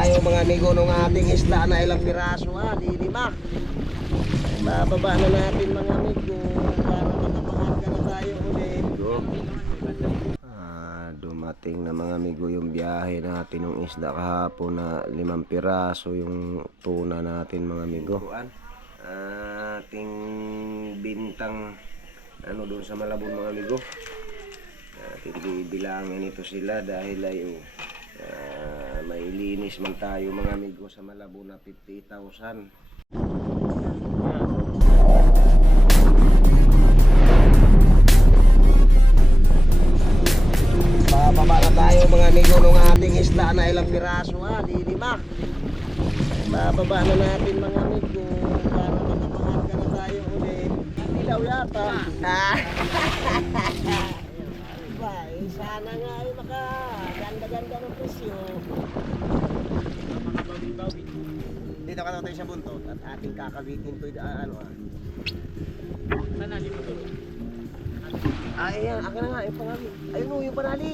tayo mga amigo ng ating isda na ilang piraso ha, di lima. Bababa na natin mga amigo para makapakarga na tayo ulit. Ah, dumating na mga amigo yung biyahe natin ng isda kahapon na limang piraso yung tuna natin mga amigo. Ating bintang ano doon sa Malabon mga amigo. Ating bibilangin ito sila dahil ay ah, may linis man tayo mga amigo sa Malabon na 50,000. Bababa na tayo mga amigo ng ating isda na ilang piraso ha, di lima. Bababa na natin mga amigo para makapakarga na tayo ulit. Ilaw yata. Ah. Diba, eh, sana nga ay maka ganda-ganda ng presyo. Dito ka na tayo sa buntot at ating kakabitin to uh, ano ah. Sana di mo Ay, ayan, akin na nga, yung pangali. Ayun o, yung panali.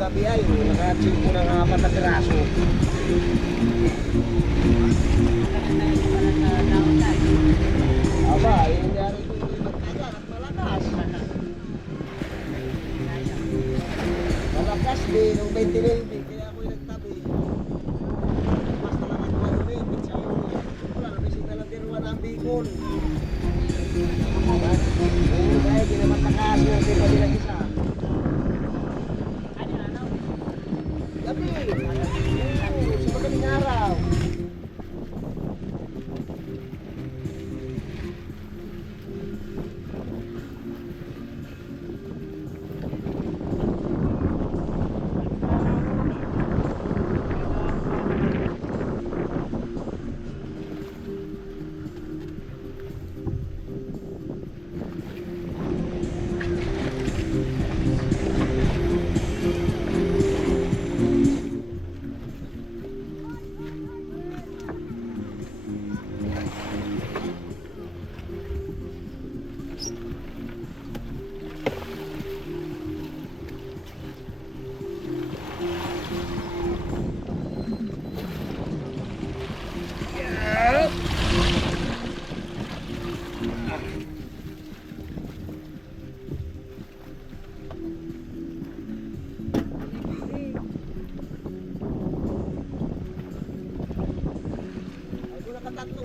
Gabi ay naka-achieve ko ng apat na piraso. Aba, yung nangyari at malakas. Malakas din, nung 20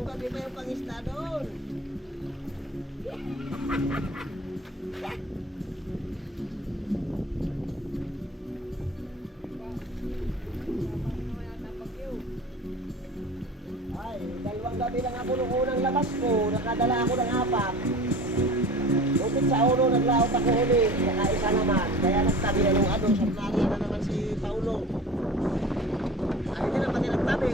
pa yung pangista doon. Ay, dalawang gabi lang ako nung unang labas ko, nakadala ako ng apat. Bukit sa ulo, naglaot ako ulit, nakaisa naman. Kaya nagtabi na nung ano, sa playa na naman si Paulo. Ay, hindi na pati nagtabi.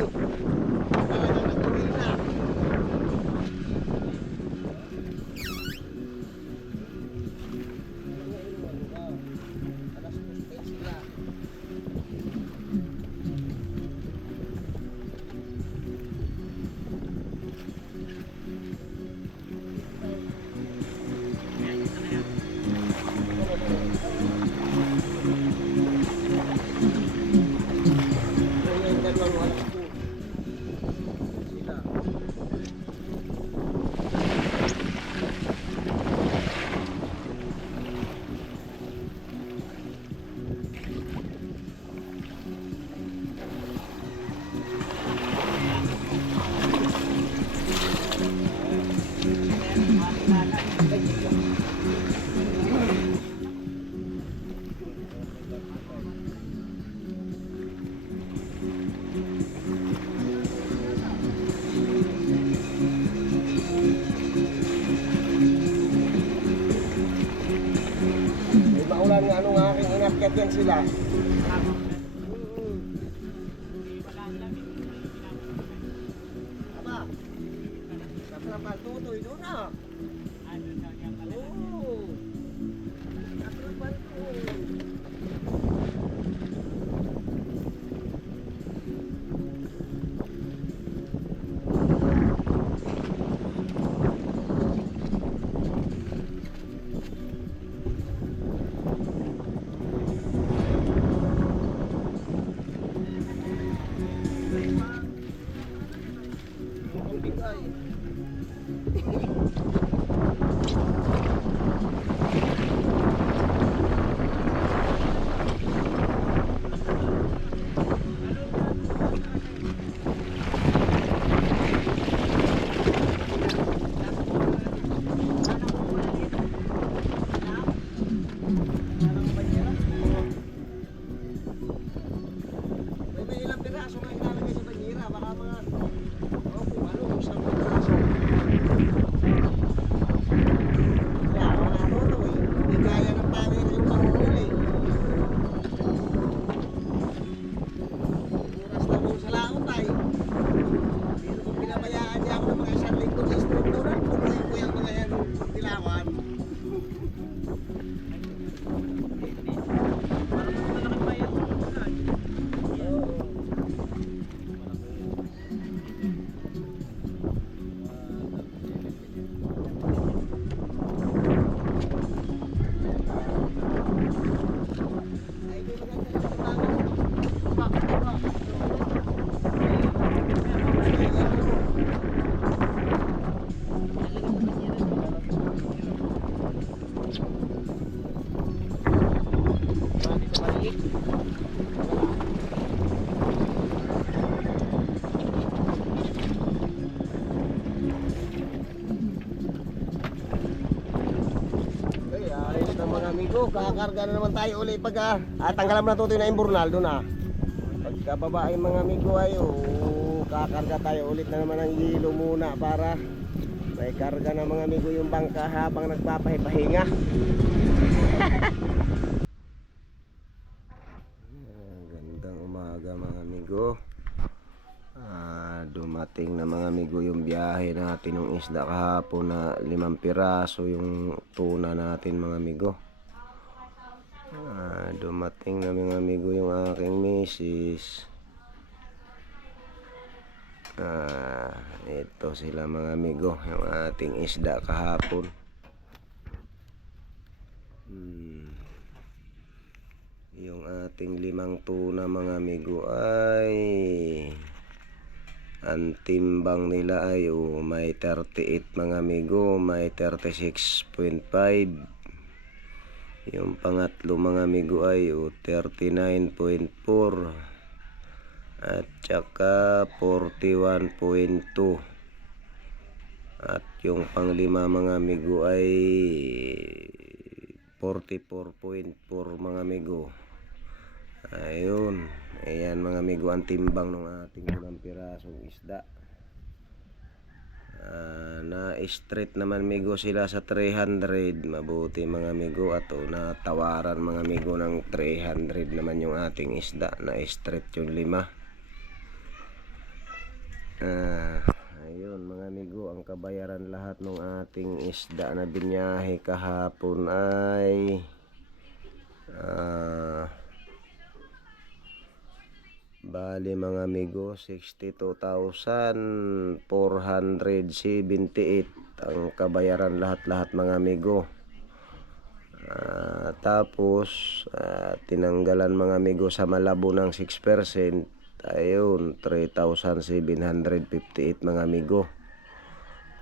Sila. Amigo. Kakarga na naman tayo ulit pag ah, ah, tanggalan na tutoy na imburnal doon ah. Pagka babae mga amigo ay oh, kakarga tayo ulit na naman ng hilo muna para may karga na mga amigo yung bangka habang nagpapahipahinga. Ah, Gandang umaga mga amigo. Ah, dumating na mga amigo yung biyahe natin ng isda kahapon na limang piraso yung tuna natin mga amigo. Ah, dumating na mga amigo yung aking misis. Ah, ito sila mga amigo, yung ating isda kahapon. Hmm. Yung ating limang tuna mga amigo ay ang timbang nila ay oh, may 38 mga amigo, may 36.5. Yung pangatlo mga amigo ay oh, 39.4 at saka 41.2 at yung panglima mga amigo ay 44.4 mga amigo. Ayun. Ayan mga amigo ang timbang ng ating limang pirasong isda Ah, na straight naman amigo sila sa 300 mabuti mga amigo at oh, natawaran mga amigo ng 300 naman yung ating isda. Na straight yung lima. Ah, ayun mga amigo ang kabayaran lahat ng ating isda na binyahe kahapon ay ah Bali mga amigo, 62,478 ang kabayaran lahat-lahat mga amigo. Ah, tapos, ah, tinanggalan mga amigo sa malabo ng 6%. Ayun, 3,758 mga amigo.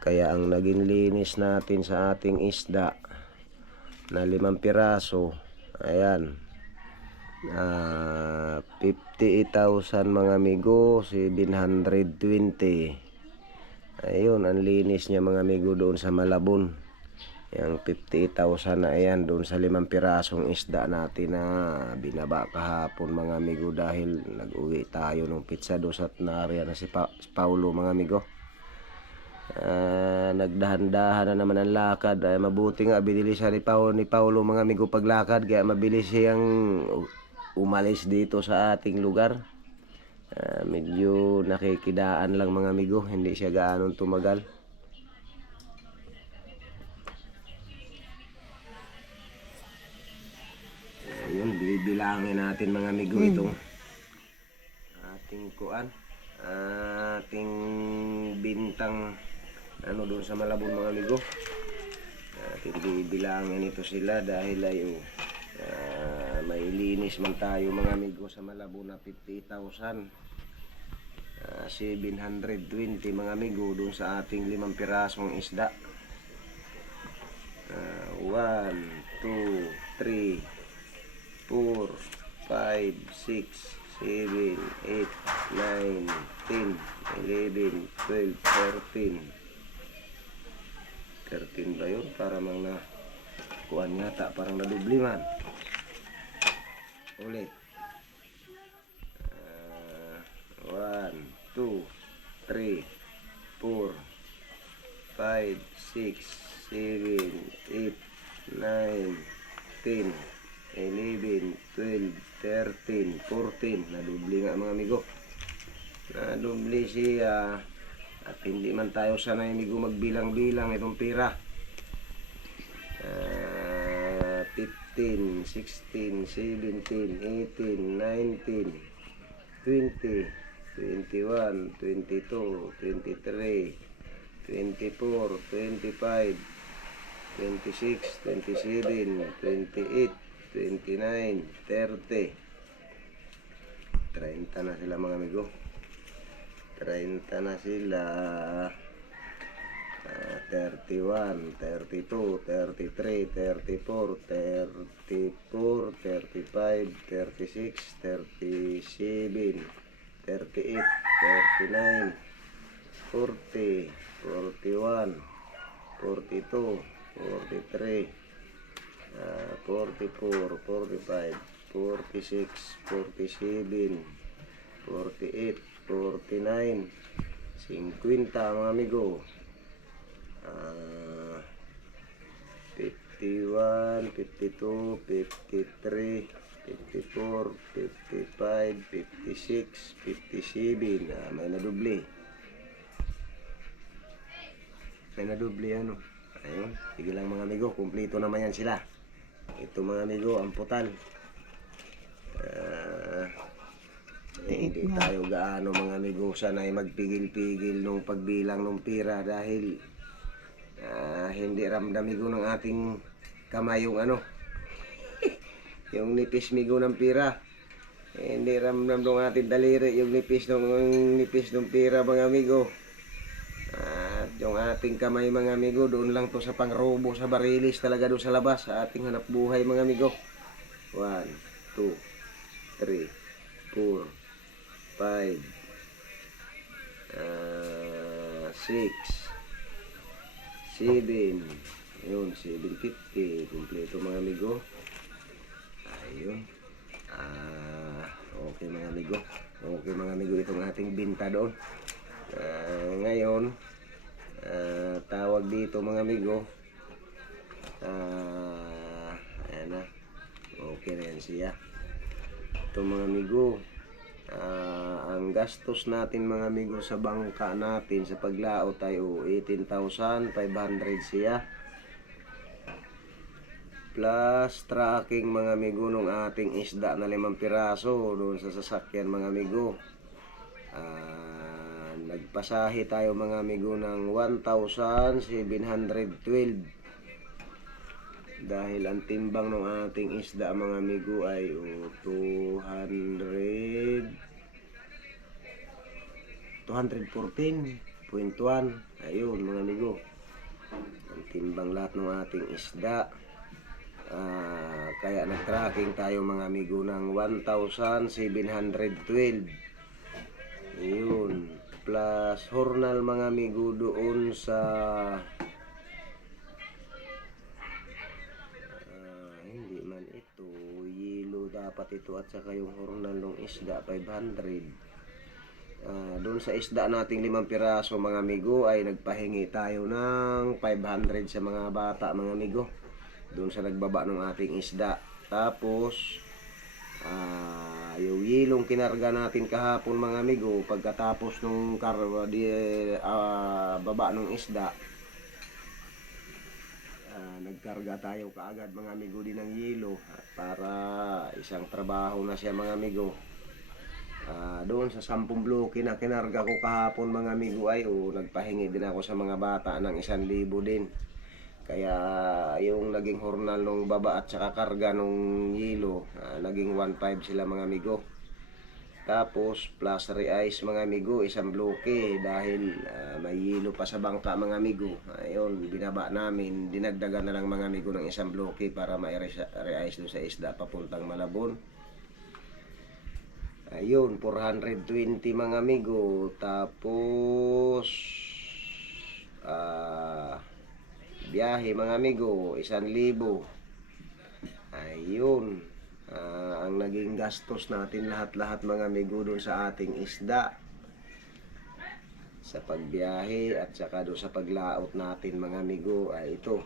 Kaya ang naging linis natin sa ating isda na limang piraso, ayan, Ah, 58,000 mga amigo, 720. Ayun, ang linis niya mga amigo doon sa Malabon. Yung 58,000 na ayan doon sa limang pirasong isda natin na binaba kahapon mga amigo dahil nag-uwi tayo ng pizza doon sa nariyan na si, pa- si Paulo mga amigo. Ah, nagdahan-dahan na naman ang lakad. Ay, mabuti nga, binili ni Paulo, ni Paulo mga amigo paglakad. Kaya mabilis siyang umalis dito sa ating lugar. Ah, medyo nakikidaan lang mga amigo. Hindi siya gaanong tumagal. Ayun, bibilangin natin mga amigo itong ating kuan. Ating bintang ano doon sa Malabon mga amigo. Ating bibilangin ito sila dahil ay ah, may linis man tayo mga amigo sa Malabon na 50,000. Ah, 720 mga amigo doon sa ating limang pirasong isda. Ah, 1, 2, 3, 4, 5, 6, 7, 8, 9, 10, 11, 12, 13. 13 ba yun? Para mang na kuhan yata, parang nadubli man. Ulit. Ah, 1, 2, 3, 4, 5, 6, 7, 8, 9, 10, 11, 12, 13, 14. Nadubli nga mga amigo. Nadubli siya. At hindi man tayo sanay amigo magbilang-bilang itong pira. 15, 16, 17, 18, 19, 20, 21, 22, 23, 24, 25, 26, 27, 28, 29, 30. 30 na sila mga amigo. 30 na sila. Ah, 31, 32, 33, 34, 34, 35, 36, 37, 38, 39, 40, 41, 42, 43, ah, 44, 45, 46, 47, 48, 49, 50 mga amigo. Ah, 51, 52, 53, 54, 55, 56, 57. Ah, may nadubli. May nadubli ano. Ayun. Sige lang mga amigo. Kumplito naman yan sila. Ito mga amigo, ang putal. Ah, eh, hindi tayo gaano mga amigo sanay magpigil-pigil nung pagbilang ng pira dahil ah, hindi ramdam migo ng ating kamay yung ano yung nipis migo ng pira. Eh, hindi ramdam ng ating daliri yung nipis ng nipis ng pira mga amigo. At yung ating kamay mga amigo doon lang to sa pangrobo sa barilis talaga doon sa labas sa ating hanap buhay mga amigo. 1 2 3 4 5 ah, 6 7 yun 750 kumpleto mga amigo. Ayun. Ah okay mga amigo. Okay mga amigo itong ating binta doon. Ah, ngayon ah, tawag dito mga amigo. Ah ayan na. Okay na yan siya. Ito mga amigo Ah, ang gastos natin mga amigo sa bangka natin sa paglao tayo 18,500 siya. Plus tracking mga amigo nung ating isda na limang piraso doon sa sasakyan mga amigo. Ah, nagpasahe tayo mga amigo ng 1,712 dahil ang timbang ng ating isda mga amigo ay oh, 200 214.1 ayun mga amigo. Ang timbang lahat ng ating isda. Ah, kaya nag-tracking tayo mga amigo ng 1,712 yun plus hornal mga amigo doon sa dapat ito at saka yung hornalong isda 500 uh, ah, doon sa isda nating limang piraso mga amigo ay nagpahingi tayo ng 500 sa mga bata mga amigo doon sa nagbaba ng ating isda. Tapos uh, yung yilong kinarga natin kahapon mga amigo pagkatapos nung kar di, uh, baba ng isda nagkarga tayo kaagad mga amigo din ng yelo para isang trabaho na siya mga amigo. Uh, doon sa sampung bloke na kinarga ko kahapon mga amigo ay o oh, nagpahingi din ako sa mga bata ng isang libo din. Kaya yung naging hornal nung baba at saka karga nung yelo uh, naging 1.5 sila mga amigo. Tapos plus re-ice mga amigo, isang bloke dahil ah, uh, may yelo pa sa bangka mga amigo. Ayun, binaba namin, dinagdagan na lang mga amigo ng isang bloke para ma-re-ice doon sa isda papuntang Malabon. Ayun, 420 mga amigo. Tapos uh, biyahe mga amigo, 1,000. Ayun. Uh, ang naging gastos natin lahat-lahat mga amigo doon sa ating isda. Sa pagbiyahe at saka doon sa paglaot natin mga amigo ay ito.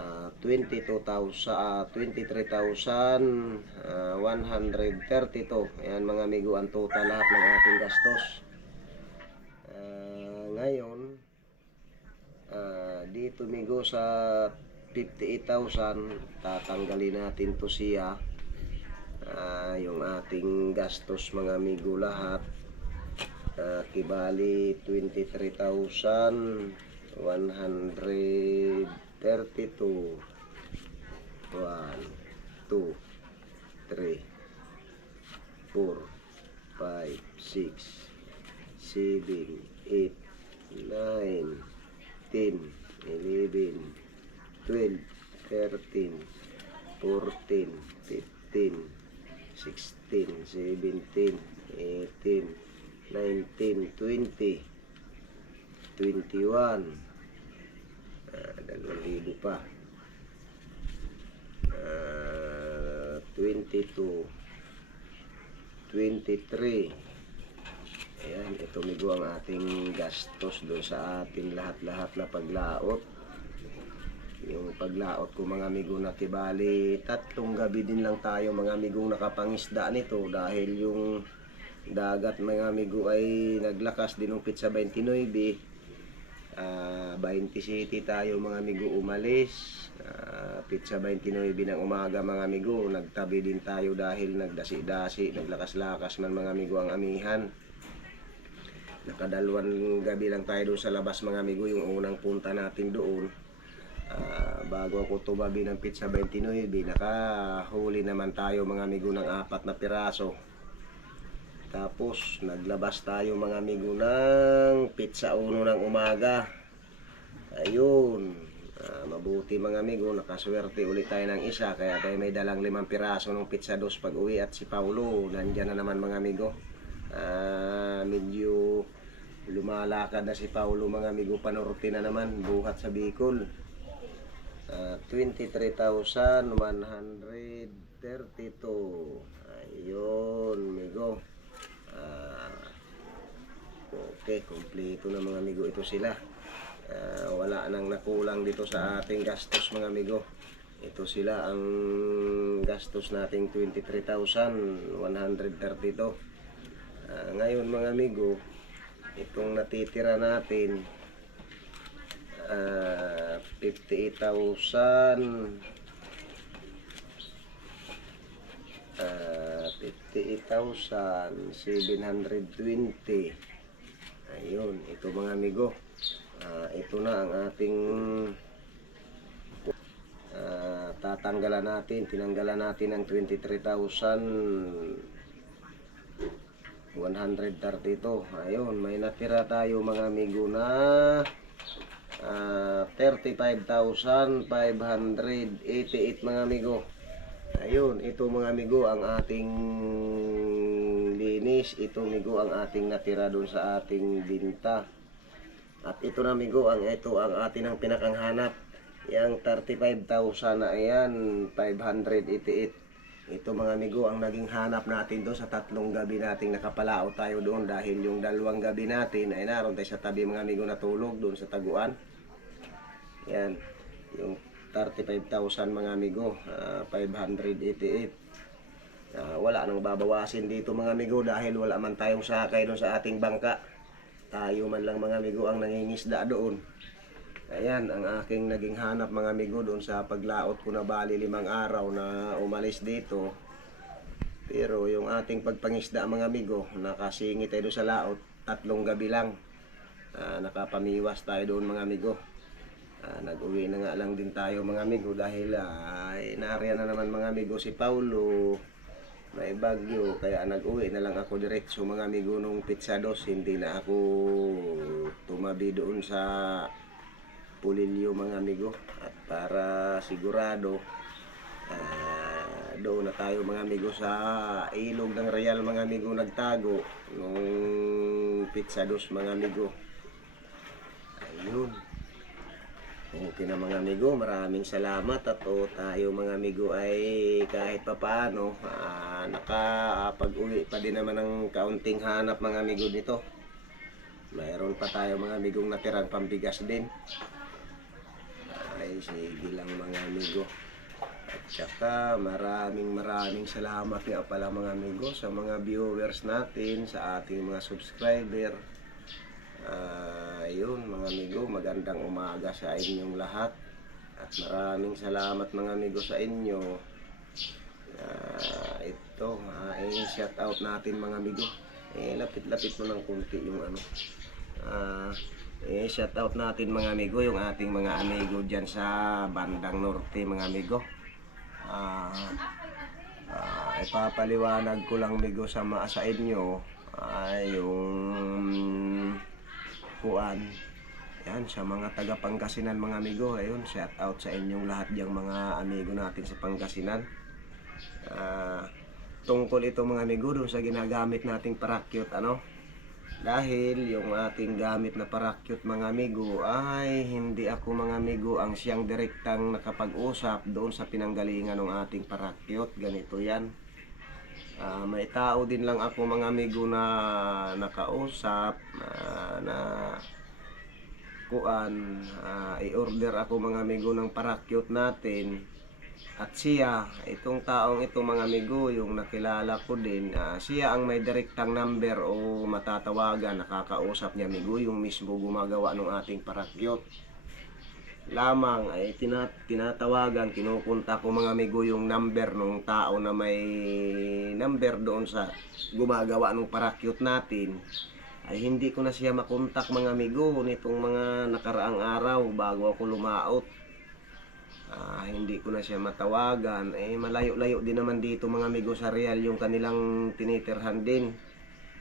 Uh, 22,000 uh, 23,132 ayan mga amigo ang total lahat ng ating gastos. Uh, ngayon uh, dito amigo sa 58,000 tatanggalin natin to siya uh, yung ating gastos mga amigo lahat. Uh, kibali 23,132 1, 2, 3 4, 5, 6 7, 8 9 10 11 12 13 14 15 16, 17, 18, 19, 20, 21, ah, dalawang pa, ah, 22, 23, Ayan, ito migo ang ating gastos doon sa ating lahat-lahat na paglaot. Yung paglaot ko mga amigo na kibali, tatlong gabi din lang tayo mga amigong nakapangisda nito dahil yung dagat mga amigo ay naglakas din ng pizza 29. Ah, 20 City tayo mga amigo umalis. Ah, pizza 29 ng umaga mga amigo. Nagtabi din tayo dahil nagdasi-dasi, naglakas-lakas man mga amigo ang amihan. Nakadalawang gabi lang tayo doon sa labas mga amigo, yung unang punta natin doon. Ah, bago ako tumabi ng pizza 29, nakahuli naman tayo mga amigo ng apat na piraso. Tapos naglabas tayo mga amigo ng pizza uno ng umaga. Ayun. Ah, mabuti mga amigo, nakaswerte ulit tayo ng isa kaya tayo may dalang limang piraso ng pizza dos pag uwi at si Paulo nandyan na naman mga amigo. Ah, medyo lumalakad na si Paulo mga amigo panorte na naman buhat sa Bicol. Ah, 23,132. Ayun, amigo. Ah, okay, kompleto na mga amigo ito sila. Ah, wala nang nakulang dito sa ating gastos mga amigo. Ito sila ang gastos nating 23,132. Ah, ngayon mga amigo, itong natitira natin ah 58,000 ah 58,720 ayun ito mga amigo. Ah, ito na ang ating ah, tatanggalan natin. Tinanggalan natin ang 23,000 132. Ayun, may natira tayo mga amigo na ah, 35,588 mga amigo. Ayun, ito mga amigo ang ating linis. Ito amigo ang ating natira doon sa ating binta. At ito na amigo, ang ito ang atin ang pinakanghanap. Yang 35,000 na ayan, 588. ito mga amigo ang naging hanap natin doon sa tatlong gabi nating nakapalao tayo doon dahil yung dalawang gabi natin ay naroon tayo sa tabi mga amigo natulog doon sa taguan. Yan, yung 35,000 mga amigo, ah, 588. Ah, wala nang babawasin dito mga amigo dahil wala man tayong sakay doon sa ating bangka. Tayo man lang mga amigo ang nangingisda doon. Ayan, ang aking naging hanap mga amigo doon sa paglaot ko na bali limang araw na umalis dito. Pero yung ating pagpangisda mga amigo, nakasingit tayo sa laot, tatlong gabi lang. Ah, nakapamiwas tayo doon mga amigo. Ah, nag-uwi na nga lang din tayo mga amigo dahil ay nariyan na naman mga amigo si Paulo. May bagyo, kaya nag-uwi na lang ako diretso mga amigo nung pizza dos. Hindi na ako tumabi doon sa pulilyo mga amigo at para sigurado ah, doon na tayo mga amigo sa ilog ng Real mga amigo nagtago nung pizza dos mga amigo ayun okay na mga amigo maraming salamat at o tayo mga amigo ay kahit papaano ah, nakapag-uwi pa din naman ng kaunting hanap mga amigo dito mayroon pa tayo mga amigong natirang pambigas din ay sige lang mga amigo. At saka maraming maraming salamat nga pala mga amigo sa mga viewers natin, sa ating mga subscriber. Ayun mga amigo, magandang umaga sa inyong lahat. At maraming salamat mga amigo sa inyo. Ah, ito, uh, shout out natin mga amigo. Eh, lapit-lapit mo ng kunti yung ano. Ah, eh, shout out natin mga amigo, yung ating mga amigo dyan sa bandang norte mga amigo. Ah, ah, ipapaliwanag ko lang amigo sa sa inyo ay yung kuan yan sa mga taga Pangasinan mga amigo ayun shout out sa inyong lahat yung mga amigo natin sa Pangasinan Ah, tungkol ito mga amigo doon sa ginagamit nating parakyut ano dahil yung ating gamit na parakyut mga amigo ay hindi ako mga amigo ang siyang direktang nakapag-usap doon sa pinanggalingan ng ating parakyut. Ganito yan. Ah, may tao din lang ako mga amigo na nakausap ah, na kuan ah, i-order ako mga amigo ng parakyut natin at siya, itong taong ito mga amigo, yung nakilala ko din, ah, siya ang may direktang number o matatawagan, nakakausap niya amigo, yung mismo gumagawa ng ating parakyot. Lamang ay tina- tinatawagan, kinukunta ko mga amigo yung number ng tao na may number doon sa gumagawa ng parakyot natin. Ay hindi ko na siya makontak mga amigo nitong mga nakaraang araw bago ako lumaot. Ah, hindi ko na siya matawagan. Eh, malayo-layo din naman dito mga amigo sa Real yung kanilang tinitirhan din.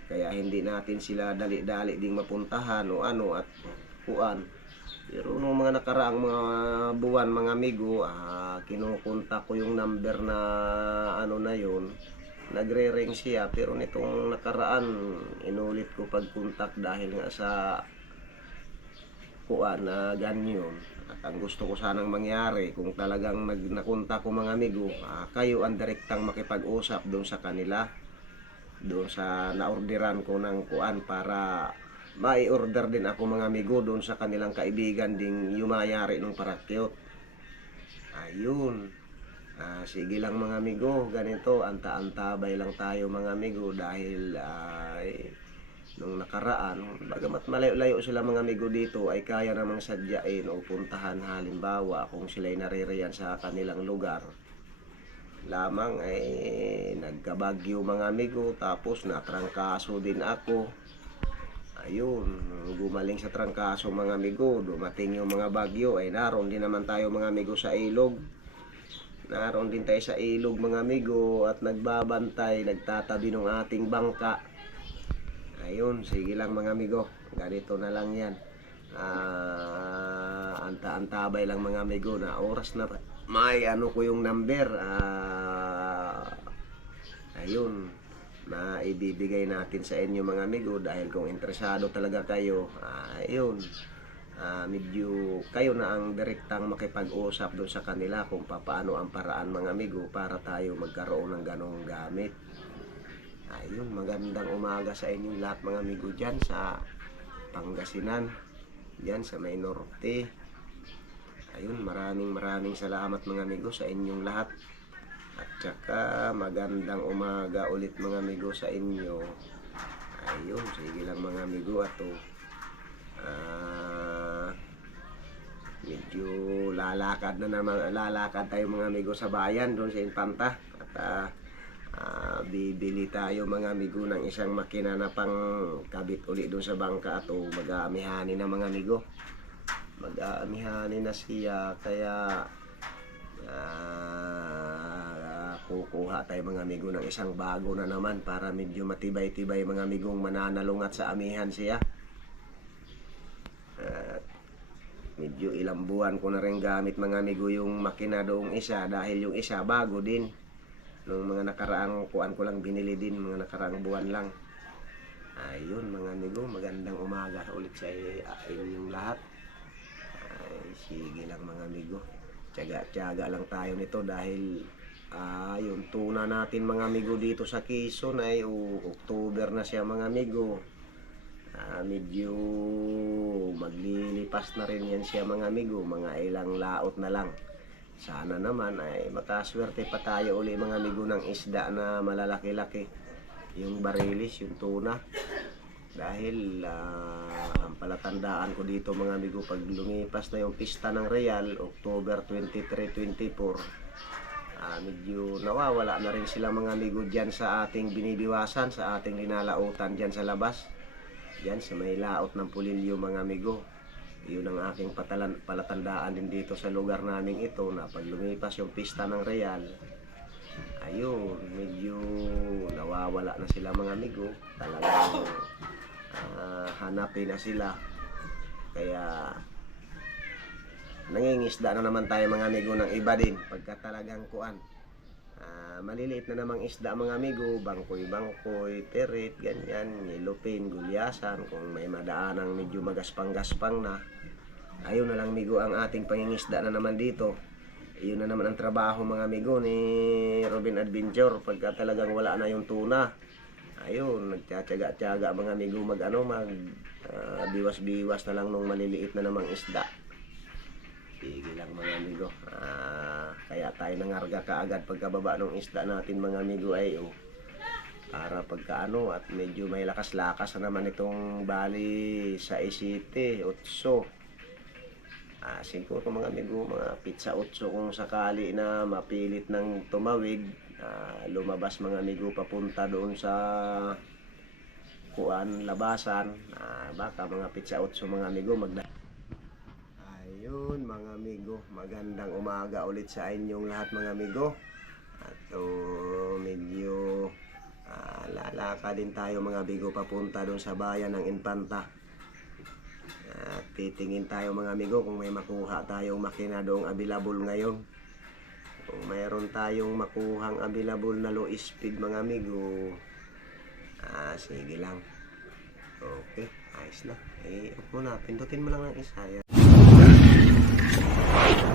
Kaya hindi natin sila dali-dali ding mapuntahan o ano at kuan. Pero nung mga nakaraang mga buwan mga amigo, ah, kinukontak ko yung number na ano na yun. Nagre-ring siya pero nitong nakaraan inulit ko pagkontak dahil nga sa kuan na ganyan. At ang gusto ko sanang mangyari, kung talagang nag nakunta ko mga amigo, ah, kayo ang direktang makipag-usap doon sa kanila. Doon sa naorderan ko ng kuan para mai-order din ako mga amigo doon sa kanilang kaibigan ding yumayari ng parakyot. Ayun. Ah, sige lang mga amigo, ganito, anta-antabay lang tayo mga amigo dahil ay nung nakaraan, bagamat malayo-layo sila mga amigo dito ay kaya namang sadyain o puntahan halimbawa kung sila'y naririyan sa kanilang lugar. Lamang ay nagkabagyo mga amigo tapos natrangkaso din ako. Ayun, gumaling sa trangkaso mga amigo, dumating yung mga bagyo ay naroon din naman tayo mga amigo sa ilog. Naroon din tayo sa ilog mga amigo at nagbabantay, nagtatabi ng ating bangka. Ayun, sige lang mga amigo. Ganito na lang yan. Ah, anta-antabay lang mga amigo na oras na may ano ko yung number. Ah, ayun, na ibibigay natin sa inyo mga amigo dahil kung interesado talaga kayo, ayun. ah, medyo kayo na ang direktang makipag-usap doon sa kanila kung paano ang paraan mga amigo para tayo magkaroon ng ganong gamit. Ayun, magandang umaga sa inyong lahat mga amigo dyan sa Pangasinan, dyan sa May Norte. Ayun, maraming maraming salamat mga amigo sa inyong lahat. At saka magandang umaga ulit mga amigo sa inyo. Ayun, sige lang mga amigo at to. Ah, medyo lalakad na naman, lalakad tayo mga amigo sa bayan doon sa Infanta. At ah, ah, bibili tayo mga amigo ng isang makina na pang kabit uli doon sa bangka at mag-aamihani na mga amigo. Mag-aamihani na siya kaya ah, kukuha tayo mga amigo ng isang bago na naman para medyo matibay-tibay mga amigong mananalungat sa amihan siya. At medyo ilang buwan ko na rin gamit mga amigo yung makina doong isa dahil yung isa bago din. Nung mga nakaraang kuan ko lang binili din, mga nakaraang buwan lang. Ayun mga amigo, magandang umaga ulit sa i- inyong lahat. Ay, sige lang mga amigo. Tiyaga-tiyaga lang tayo nito dahil ah, yung tuna natin mga amigo dito sa Quezon ay o, October na siya mga amigo. Ah, medyo maglilipas na rin yan siya mga amigo, mga ilang laot na lang. Sana naman ay makaswerte pa tayo uli mga amigo ng isda na malalaki-laki. Yung barilis, yung tuna. Dahil ah, ang palatandaan ko dito mga amigo pag lumipas na yung pista ng Real, October 23-24, ah, medyo nawawala na rin sila mga amigo dyan sa ating binibiwasan, sa ating linalautan dyan sa labas. Dyan sa may laot ng pulilyo mga amigo. Yun ang aking patalan, palatandaan din dito sa lugar namin ito na pag lumipas yung pista ng Real, ayun, medyo nawawala na sila mga amigo. Talagang ah, hanapin na sila. Kaya nangingisda na naman tayo mga amigo ng iba din pagka talagang kuan. Ah, maliliit na namang isda mga amigo, bangkoy-bangkoy, perit, ganyan, nilupin, gulyasan, kung may madaanang medyo magaspang-gaspang na. Ayun na lang amigo ang ating pangingisda na naman dito. Iyon na naman ang trabaho mga amigo ni Robin Adventure pagka talagang wala na yung tuna. Ayun, nagtsatsaga-tsaga mga amigo mag ano, mag ah, biwas-biwas na lang nung maliliit na namang isda. Sige lang mga amigo. Ah, kaya tayo nangarga kaagad pagkababa ng isda natin mga amigo ay oh. Para pagka ano at medyo may lakas-lakas na naman itong bali sa isite, utso. Ah, siguro mga amigo, mga pizza utso kung sakali na mapilit ng tumawid, ah, lumabas mga amigo papunta doon sa kuan labasan, ah, baka mga pizza utso mga amigo magda Ayun mga amigo, magandang umaga ulit sa inyong lahat mga amigo. At oh, medyo ah, lalaka din tayo mga amigo papunta doon sa bayan ng Infanta. At titingin tayo mga amigo kung may makuha tayong makina doong available ngayon. Kung mayroon tayong makuhang available na low speed mga amigo, ah, sige lang. Okay, ayos na. Eh, up mo na. Pindutin mo lang ang isa. Yan. Fight!